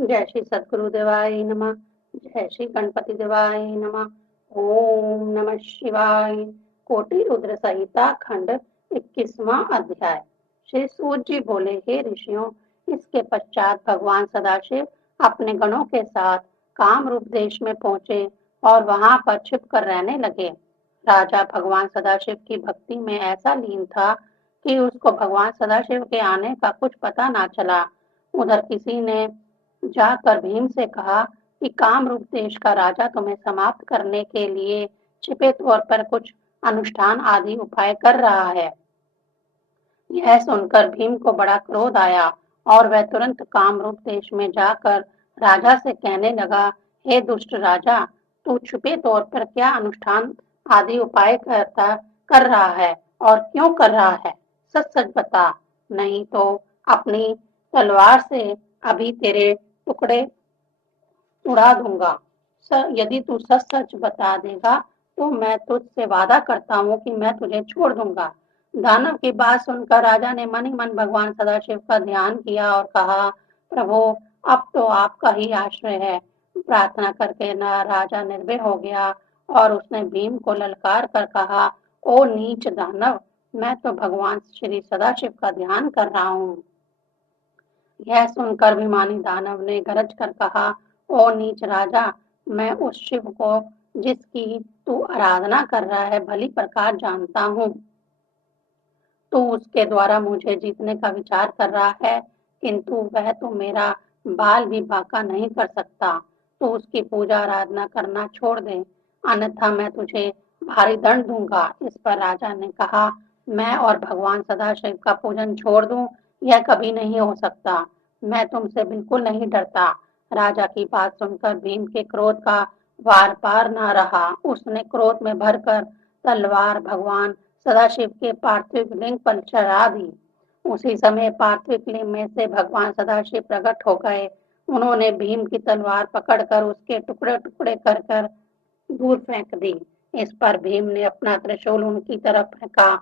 जय श्री सद्गुरु देवाय नमः। जय श्री गणपति देवाय नमः। ओम नमः शिवाय। कोटि रुद्र संहिता खंड 21वां अध्याय। श्री सूत जी बोले, हे ऋषियों, इसके पश्चात भगवान सदाशिव अपने गणों के साथ कामरूप देश में पहुंचे और वहां पर छिप कर रहने लगे। राजा भगवान सदाशिव की भक्ति में ऐसा लीन था कि उसको भगवान सदाशिव के आने का कुछ पता ना चला। उधर किसी ने जाकर भीम से कहा कि कामरूप देश का राजा तुम्हें समाप्त करने के लिए छिपे तौर पर कुछ अनुष्ठान आदि उपाय कर रहा है। यह सुनकर भीम को बड़ा क्रोध आया और वह तुरंत कामरूप देश में जाकर राजा से कहने लगा, हे दुष्ट राजा, तू छुपे तौर पर क्या अनुष्ठान आदि उपाय कर रहा है और क्यों कर रहा है? सच सच बता, नहीं तो अपनी तलवार से अभी तेरे टुकड़े उड़ा दूंगा। यदि तू सच सच बता देगा तो मैं तुझसे वादा करता हूँ कि मैं तुझे छोड़ दूंगा। दानव की बात सुनकर राजा ने मन ही मन भगवान सदाशिव का ध्यान किया और कहा, प्रभु, अब तो आपका ही आश्रय है। प्रार्थना करके न राजा निर्भय हो गया और उसने भीम को ललकार कर कहा, ओ नीच दानव, मैं तो भगवान श्री सदाशिव का ध्यान कर रहा हूँ। यह सुनकर अभिमानी दानव ने गरज कर कहा, ओ नीच राजा, मैं उस शिव को जिसकी तू आराधना कर रहा है भली प्रकार जानता हूँ। तू उसके द्वारा मुझे जीतने का विचार कर रहा है, किंतु वह तो मेरा बाल भी बांका नहीं कर सकता। तू उसकी पूजा आराधना करना छोड़ दे, अन्यथा मैं तुझे भारी दंड दूंगा। इस पर राजा ने कहा, मैं और भगवान सदाशिव का पूजन छोड़ दूं, यह कभी नहीं हो सकता। मैं तुमसे बिल्कुल नहीं डरता। राजा की बात सुनकर भीम के क्रोध का वार पार न रहा। उसने क्रोध में भरकर तलवार भगवान सदाशिव के पार्थिव लिंग पर चढ़ा दी। उसी समय पार्थिव लिंग में से भगवान सदाशिव प्रकट हो गए। उन्होंने भीम की तलवार पकड़कर उसके टुकड़े टुकड़े कर कर दूर फेंक दी। इस पर भीम ने अपना त्रिशूल उनकी तरफ फेंका।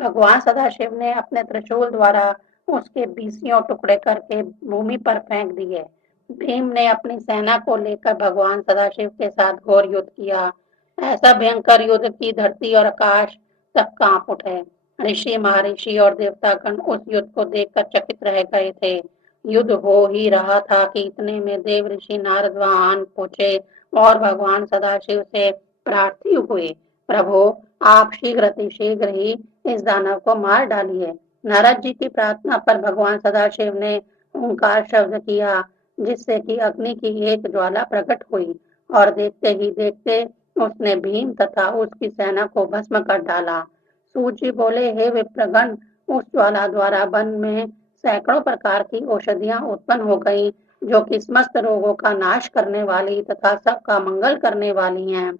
भगवान सदाशिव ने अपने त्रिशूल द्वारा उसके 20 टुकड़े करके भूमि पर फेंक दिए। भीम ने अपनी सेना को लेकर भगवान सदाशिव के साथ घोर युद्ध किया। ऐसा भयंकर युद्ध की धरती और आकाश तक कांप उठे। ऋषि, महर्षि और देवतागण उस युद्ध को देखकर चकित रह गए थे। युद्ध हो ही रहा था कि इतने में देव ऋषि नारद वहां आन पहुंचे और भगवान सदाशिव से प्रार्थी हुए, प्रभु, आप शीघ्र अतिशीघ्र ही इस दानव को मार डालिए। नारद जी की प्रार्थना पर भगवान सदाशिव ने ओंकार शब्द किया, जिससे कि अग्नि की एक ज्वाला प्रकट हुई और देखते ही देखते उसने भीम तथा उसकी सेना को भस्म कर डाला। सूत जी बोले, हे विप्रगण, उस ज्वाला द्वारा वन में सैकड़ों प्रकार की औषधियां उत्पन्न हो गई, जो कि समस्त रोगों का नाश करने वाली तथा सबका मंगल करने वाली हैं।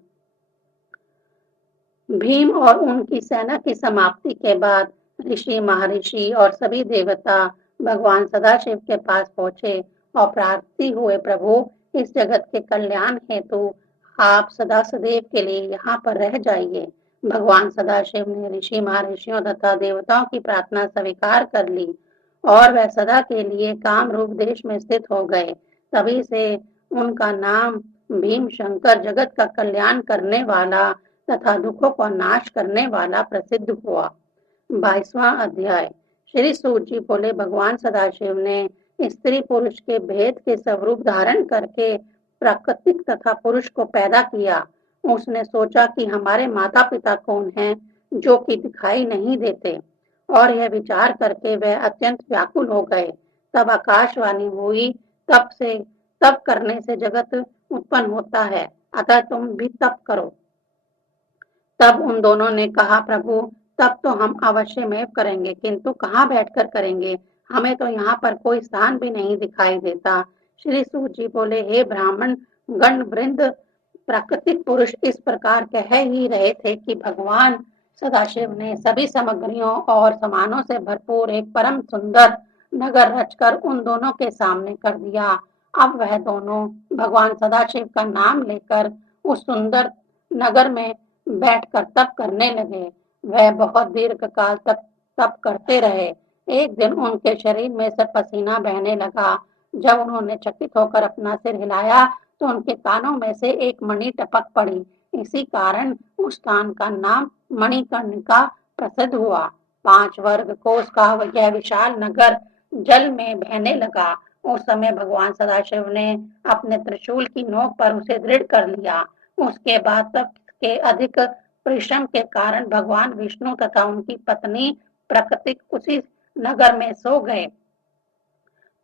भीम और उनकी सेना की समाप्ति के बाद ऋषि, महर्षि और सभी देवता भगवान सदाशिव के पास पहुंचे और प्रार्थी हुए, प्रभु, इस जगत के कल्याण हेतु आप सदा सदैव के लिए यहाँ पर रह जाइए। भगवान सदाशिव ने ऋषि, महर्षियों तथा देवताओं की प्रार्थना स्वीकार कर ली और वह सदा के लिए कामरूप देश में स्थित हो गए। तभी से उनका नाम भीम शंकर, जगत का कल्याण करने वाला तथा दुखों का नाश करने वाला प्रसिद्ध हुआ। 22वां अध्याय। श्री सूत जी बोले, भगवान सदाशिव ने स्त्री पुरुष के भेद के स्वरूप धारण करके प्राकृतिक तथा पुरुष को पैदा किया। उसने सोचा कि हमारे माता पिता कौन हैं, जो कि दिखाई नहीं देते, और यह विचार करके वह अत्यंत व्याकुल हो गए। तब आकाशवाणी हुई, तप करने से जगत उत्पन्न होता है, अतः तुम भी तप करो। तब उन दोनों ने कहा, प्रभु, तब तो हम अवश्य में करेंगे, किंतु कहाँ बैठकर करेंगे? हमें तो यहाँ पर कोई स्थान भी नहीं दिखाई देता। श्री सूत जी बोले, हे ब्राह्मण गण वृंद, प्राकृतिक पुरुष इस प्रकार कह ही रहे थे कि भगवान सदाशिव ने सभी सामग्रियों और सामानों से भरपूर एक परम सुंदर नगर रचकर उन दोनों के सामने कर दिया। अब वह दोनों भगवान सदाशिव का नाम लेकर उस सुंदर नगर में बैठकर तप करने लगे। वह बहुत दीर्घ काल तक तप करते रहे। एक दिन उनके शरीर में से पसीना बहने लगा। जब उन्होंने चकित होकर अपना सिर हिलाया तो उनके कानों में से एक मणि टपक पड़ी। इसी कारण उस स्थान का नाम मणिकर्णिका प्रसिद्ध हुआ। 5 वर्ग कोस का यह विशाल नगर जल में बहने लगा। उस समय भगवान सदाशिव ने अपने त्रिशूल की नोक पर उसे दृढ़ कर लिया। उसके बाद तप के अधिक परिश्रम के कारण भगवान विष्णु तथा उनकी पत्नी प्रकृति उसी नगर में सो गए।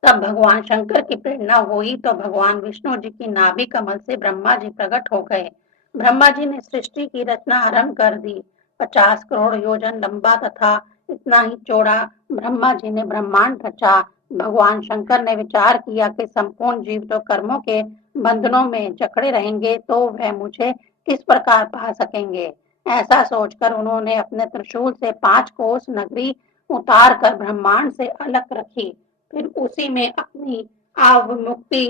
तब भगवान शंकर की प्रेरणा हुई तो भगवान विष्णु जी की नाभि कमल से ब्रह्मा जी प्रकट हो गए। ब्रह्मा जी ने सृष्टि की रचना आरंभ कर दी। 50 करोड़ योजन लंबा तथा इतना ही चौड़ा ब्रह्मा जी ने ब्रह्मांड रचा। भगवान शंकर ने विचार किया कि संपूर्ण जीव तो कर्मों के बंधनों में जकड़े रहेंगे तो वह मुझे किस प्रकार पा सकेंगे। ऐसा सोचकर उन्होंने अपने त्रिशूल से 5 कोस नगरी उतार कर ब्रह्मांड से अलग रखी। फिर उसी में अपनी अवमुक्ति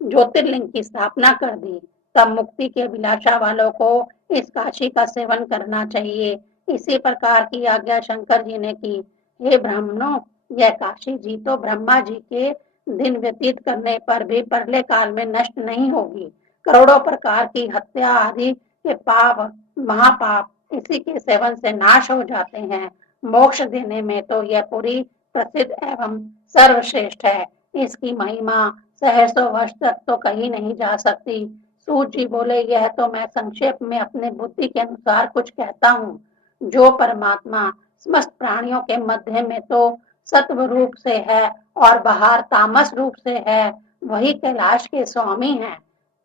ज्योतिर्लिंग की स्थापना कर दी। तब मुक्ति के अभिलाषा वालों को इस काशी का सेवन करना चाहिए। इसी प्रकार की आज्ञा शंकर जी ने की। हे ब्राह्मणों, यह काशी जी तो ब्रह्मा जी के दिन व्यतीत करने पर भी परले काल में नष्ट नहीं होगी। करोड़ों प्रकार की हत्या आदि के पाप, महापाप इसी के सेवन से नाश हो जाते हैं। मोक्ष देने में तो यह पूरी प्रसिद्ध एवं सर्वश्रेष्ठ है। इसकी महिमा सहस्रों वर्ष तक तो कही नहीं जा सकती। सूत जी बोले, यह तो मैं संक्षेप में अपने बुद्धि के अनुसार कुछ कहता हूँ। जो परमात्मा समस्त प्राणियों के मध्य में तो सत्व रूप से है और बाहर तामस रूप से है, वही कैलाश के स्वामी हैं।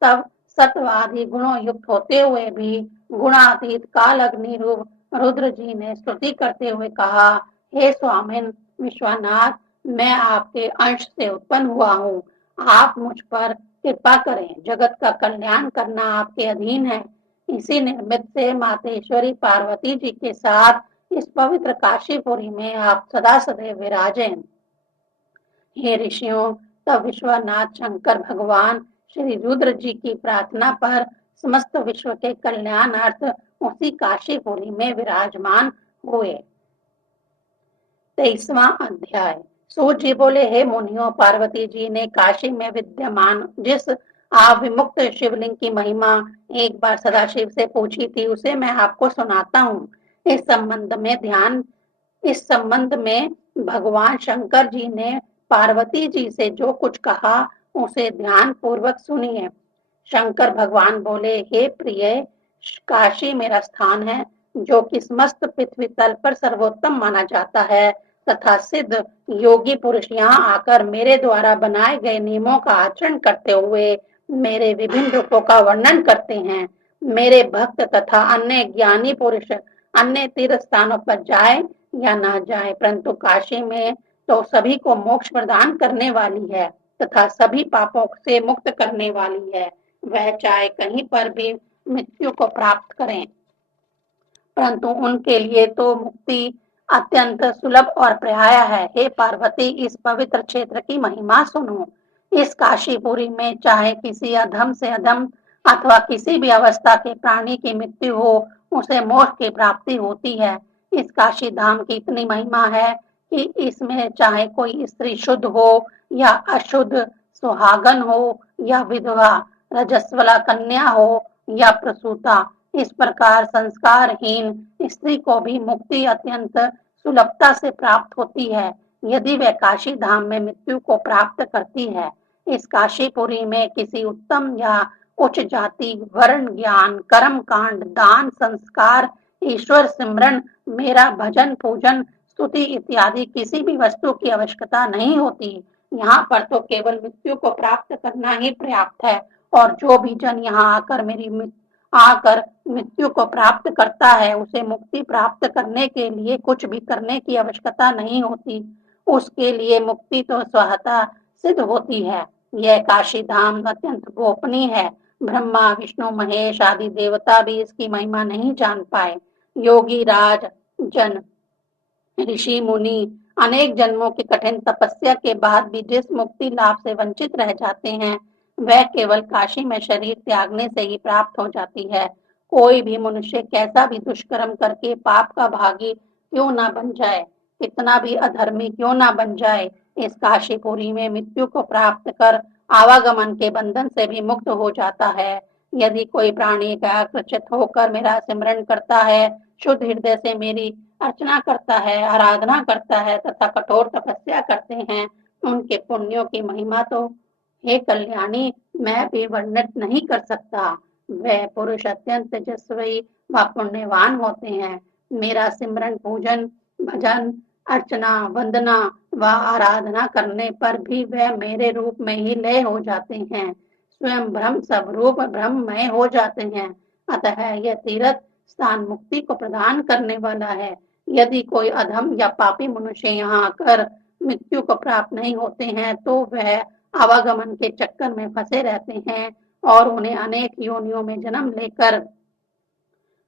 तब सत्वादि गुणों युक्त होते हुए भी गुणातीत काल अग्नि रूप रुद्र जी ने स्तुति करते हुए कहा, हे स्वामिन विश्वनाथ, मैं आपके अंश से उत्पन्न हुआ हूँ। आप मुझ पर कृपा करें। जगत का कल्याण करना आपके अधीन है। इसी निमित्त से मातेश्वरी पार्वती जी के साथ इस पवित्र काशीपुरी में आप सदा सदैव विराजें। हे ऋषियों, तब विश्वनाथ शंकर भगवान श्री रुद्र जी की प्रार्थना पर समस्त विश्व के कल्याणार्थ उसी काशीपुरी में विराजमान हुए। 23वां अध्याय। सूत जी बोले, हे मुनियों, पार्वती जी ने काशी में विद्यमान जिस अविमुक्त शिवलिंग की महिमा एक बार सदाशिव से पूछी थी, उसे मैं आपको सुनाता हूँ। इस संबंध में भगवान शंकर जी ने पार्वती जी से जो कुछ कहा उसे ध्यान पूर्वक सुनिए। शंकर भगवान बोले, हे प्रिय, काशी मेरा स्थान है जो कि समस्त पृथ्वी तल पर सर्वोत्तम माना जाता है तथा सिद्ध योगी पुरुष यहाँ आकर मेरे द्वारा बनाए गए नियमों का आचरण करते हुए मेरे विभिन्न रूपों का वर्णन करते हैं। मेरे भक्त तथा अन्य ज्ञानी पुरुष अन्य तीर्थ स्थानों पर जाए या ना जाए, परंतु काशी में तो सभी को मोक्ष प्रदान करने वाली है तथा सभी पापों से मुक्त करने वाली है। वह चाहे कहीं पर भी मृत्यु को प्राप्त करें, परंतु उनके लिए तो मुक्ति अत्यंत सुलभ और पर्याय है। हे पार्वती, इस पवित्र क्षेत्र की महिमा सुनो। इस काशीपुरी में चाहे किसी अधम से अधम अथवा किसी भी अवस्था के प्राणी की मृत्यु हो, उसे मोक्ष की प्राप्ति होती है। इस काशी धाम की इतनी महिमा है कि इसमें चाहे कोई स्त्री शुद्ध हो या अशुद्ध, सुहागन हो या विधवा, रजस्वला कन्या हो या प्रसूता, इस प्रकार संस्कारहीन स्त्री को भी मुक्ति अत्यंत सुलभता से प्राप्त होती है यदि वह काशी धाम में मृत्यु को प्राप्त करती है। इस काशीपुरी में किसी उत्तम या उच्च जाति, वर्ण, ज्ञान, कर्म कांड, दान, संस्कार, ईश्वर सिमरन, मेरा भजन, पूजन, स्तुति इत्यादि किसी भी वस्तु की आवश्यकता नहीं होती। यहाँ पर तो केवल मृत्यु को प्राप्त करना ही पर्याप्त है और जो भी जन यहाँ आकर मृत्यु को प्राप्त करता है, उसे मुक्ति प्राप्त करने के लिए कुछ भी करने की आवश्यकता नहीं होती। उसके लिए मुक्ति तो स्वतः सिद्ध होती है। यह काशी धाम अत्यंत गोपनीय है। ब्रह्मा, विष्णु, महेश आदि देवता भी इसकी महिमा नहीं जान पाए। योगी राज जन, ऋषि मुनि अनेक जन्मों की कठिन तपस्या के बाद भी जिस मुक्ति लाभ से वंचित रह जाते हैं, वह केवल काशी में शरीर त्यागने से ही प्राप्त हो जाती है। कोई भी मनुष्य कैसा भी दुष्कर्म करके पाप का भागी क्यों ना बन जाए, कितना भी अधर्मी क्यों ना बन जाए, इस काशीपुरी में मृत्यु को प्राप्त कर आवागमन के बंधन से भी मुक्त हो जाता है। यदि कोई प्राणी एकाग्रचित्त होकर मेरा सिमरन करता है, शुद्ध हृदय से मेरी अर्चना करता है, आराधना करता है तथा कठोर तपस्या करते हैं, उनके पुण्यों की महिमा तो हे कल्याणी मैं भी वर्णित नहीं कर सकता। वह पुरुष अत्यंत तेजस्वी व पुण्यवान होते हैं। मेरा सिमरन, पूजन, भजन, अर्चना, वंदना व आराधना करने पर भी वह मेरे रूप में ही लय हो जाते हैं, स्वयं ब्रह्म स्वरूप ब्रह्ममय हो जाते हैं। अतः यह तीर्थ स्थान मुक्ति को प्रदान करने वाला है। यदि कोई अधम या पापी मनुष्य यहाँ आकर मृत्यु को प्राप्त नहीं होते हैं तो वह आवागमन के चक्कर में फंसे रहते हैं और उन्हें अनेक योनियों में जन्म लेकर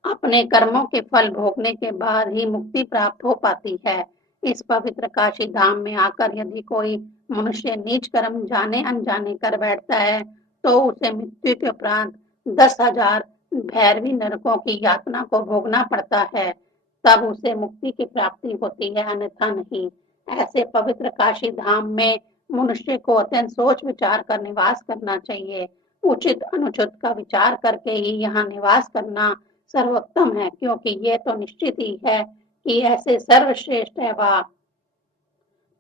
अपने कर्मों के फल भोगने के बाद ही मुक्ति प्राप्त हो पाती है। इस पवित्र काशी धाम में आकर यदि कोई मनुष्य नीच कर्म जाने अनजाने कर बैठता है तो उसे मृत्यु के उपरांत 10,000 भैरवी नरकों की यातना को भोगना पड़ता है, तब उसे मुक्ति की प्राप्ति होती है, अन्यथा नहीं। ऐसे पवित्र काशी धाम में मनुष्य को अत्यंत सोच विचार कर निवास करना चाहिए। उचित अनुचित का विचार करके ही यहाँ निवास करना सर्वोत्तम है, क्योंकि ये तो निश्चित ही है कि ऐसे सर्वश्रेष्ठ एवं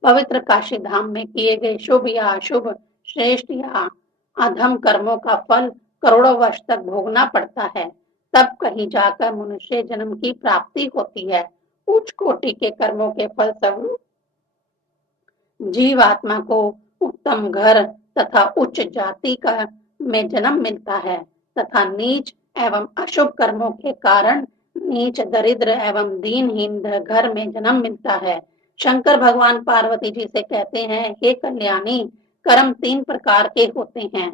पवित्र काशी धाम में किए गए शुभ या अशुभ, श्रेष्ठ या अधम कर्मों का फल करोड़ों वर्ष तक भोगना पड़ता है, तब कहीं जाकर मनुष्य जन्म की प्राप्ति होती है। उच्च कोटि के कर्मों के फल स्वरूप जीवात्मा को उत्तम घर तथा उच्च जाति का में जन्म मिलता है तथा नीच एवं अशुभ कर्मों के कारण नीच, दरिद्र एवं दीनहीन घर में जन्म मिलता है। शंकर भगवान पार्वती जी से कहते हैं, हे कल्याणी, कर्म 3 प्रकार के होते हैं।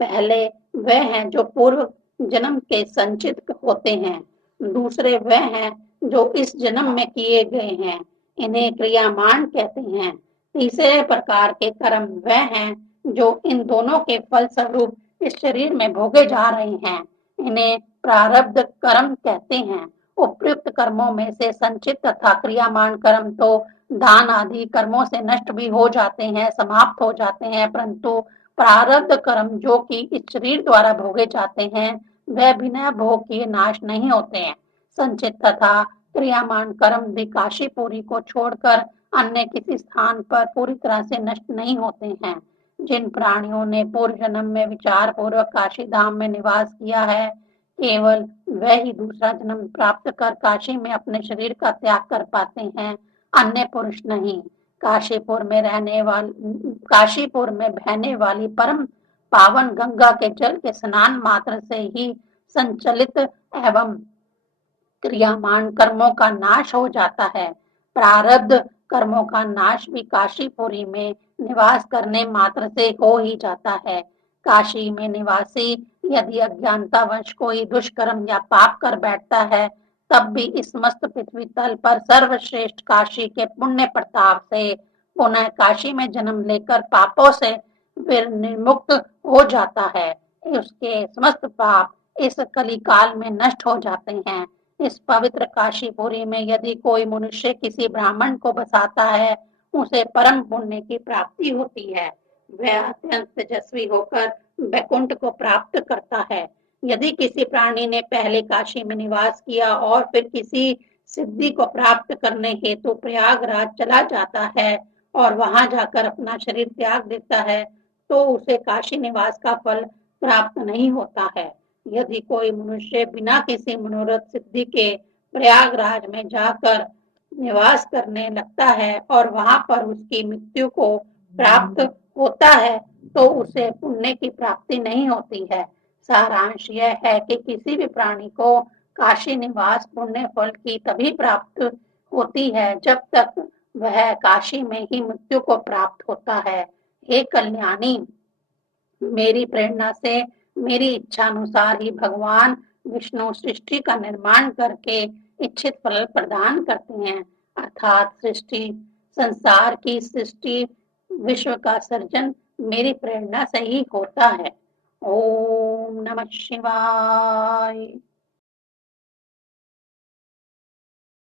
पहले वह हैं जो पूर्व जन्म के संचित होते हैं, दूसरे वह हैं जो इस जन्म में किए गए हैं, इन्हें क्रियामान कहते हैं। तीसरे प्रकार के कर्म वह हैं जो इन दोनों के फल स्वरूप इस शरीर में भोगे जा रहे हैं, इन्हें प्रारब्ध कर्म कहते हैं। उपयुक्त कर्मों में से संचित तथा क्रियामान कर्म तो दान आदि कर्मों से नष्ट भी हो जाते हैं, समाप्त हो जाते हैं, परंतु प्रारब्ध कर्म जो कि इस शरीर द्वारा भोगे जाते हैं वह बिना भोग किए नाश नहीं होते हैं। संचित तथा क्रियामान कर्म भी काशीपुरी को छोड़कर अन्य किसी स्थान पर पूरी तरह से नष्ट नहीं होते हैं। जिन प्राणियों ने पूर्व जन्म में विचार पूर्वक काशी धाम में निवास किया है, केवल वह ही दूसरा जन्म प्राप्त कर काशी में अपने शरीर का त्याग कर पाते हैं, अन्य पुरुष नहीं। काशीपुर में बहने वाली परम पावन गंगा के जल के स्नान मात्र से ही संचलित एवं क्रियामान कर्मों का नाश हो जाता है। प्रारब्ध कर्मों का नाश भी काशीपुरी में निवास करने मात्र से हो ही जाता है। काशी में निवासी यदि अज्ञानतावश कोई दुष्कर्म या पाप कर बैठता है, तब भी इस मस्त पृथ्वी तल पर सर्वश्रेष्ठ काशी के पुण्य प्रताप से पुनः काशी में जन्म लेकर पापों से फिर निर्मुक्त हो जाता है। उसके समस्त पाप इस कलिकाल में नष्ट हो जाते हैं। इस पवित्र काशीपुरी में यदि कोई मनुष्य किसी ब्राह्मण को बसाता है, उसे परम पुण्य की प्राप्ति होती है। वह अत्यंत तेजस्वी होकर वैकुंठ को प्राप्त करता है। यदि किसी प्राणी ने पहले काशी में निवास किया और फिर किसी सिद्धि को प्राप्त करने हेतु प्रयागराज चला जाता है और वहां जाकर अपना शरीर त्याग देता है, तो उसे काशी निवास का फल प्राप्त नहीं होता है। यदि कोई मनुष्य बिना किसी मनोरथ सिद्धि के प्रयागराज में जाकर निवास करने लगता है और वहां पर उसकी मृत्यु को प्राप्त होता है, तो उसे पुण्य की प्राप्ति नहीं होती है। सारांश यह है कि किसी भी प्राणी को काशी निवास पुण्य फल की तभी प्राप्त होती है जब तक वह काशी में ही मृत्यु को प्राप्त होता है। हे कल्याणी, मेरी प्रेरणा से मेरी इच्छा अनुसार ही भगवान विष्णु सृष्टि का निर्माण करके इच्छित फल प्रदान करते हैं, अर्थात संसार की सृष्टि, विश्व का सर्जन मेरी प्रेरणा से ही होता है। ओम नमः शिवाय।